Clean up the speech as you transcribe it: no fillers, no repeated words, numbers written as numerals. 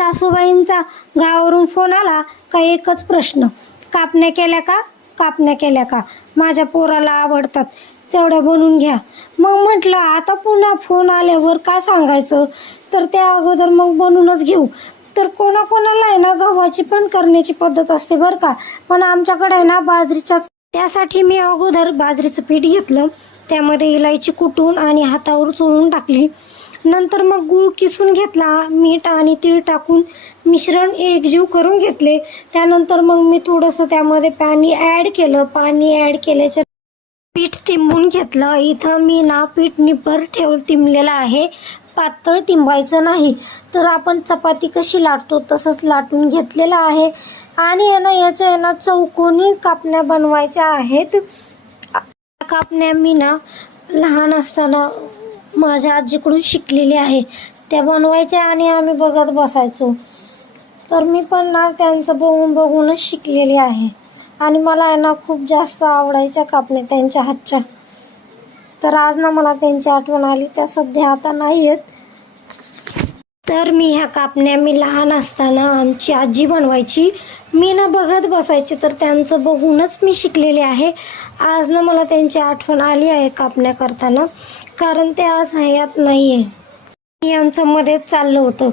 सासूबाईंचा गावावरून फोन आला का एकच प्रश्न, कापण्या केल्या का, कापण्या केल्या का, माझ्या पोराला आवडतात, तेवढ्या बनवून घ्या. मग म्हटलं आता पुन्हा फोन आल्यावर काय सांगायचं, तर त्या अगोदर मग बनवूनच घेऊ. तर कोणाकोणाला आहे ना गव्हाची पण करण्याची पद्धत असते बरं का, पण आमच्याकडे आहे ना बाजरीच्याच. त्यासाठी मी अगोदर बाजरीचं पीठ घेतलं, त्यामध्ये इलायची कुटून आणि हातावर चोळून टाकली. नंतर मग गूळ किसून घेतला, मीठ आणि तीळ टाकून मिश्रण एकजीव करून घेतले. त्यानंतर मग मी थोडंसं त्यामध्ये पाणी ॲड केलं. पाणी ॲड केल्याच्या पीठ तिंबून घेतलं. इथं मी ना पीठ निब्बर तिंबलेलं आहे, पातळ तिंबायचं नाही. तर आपण चपाती कशी लाटतो तसंच लाटून घेतलेलं आहे. आणि याच्या ना चौकोनी कापण्या बनवायच्या आहेत. कापण्या मी ना लहान असताना माझ्या आजीकडून शिकलेली आहे, त्या बनवायच्या आणि आम्ही बघत बसायचो. तर मी पण ना त्यांचं बघूनच शिकलेली आहे आणि मला आहे ना खूप जास्त आवडायच्या कापण्या त्यांच्या हातच्या. तर आज ना मला त्यांची आठवण आली. त्या सध्या आता नाही आहेत. तर मी ह्या कापण्या मी लहान असताना आमची आजी बनवायची, मी ना बघत बसायचे. तर त्यांचं बघूनच मी शिकलेले आहे. आज ना मला त्यांची आठवण आली आहे कापण्या करताना, कारण ते आज हयात नाही आहे. यांचं मध्येच चाललं होतं.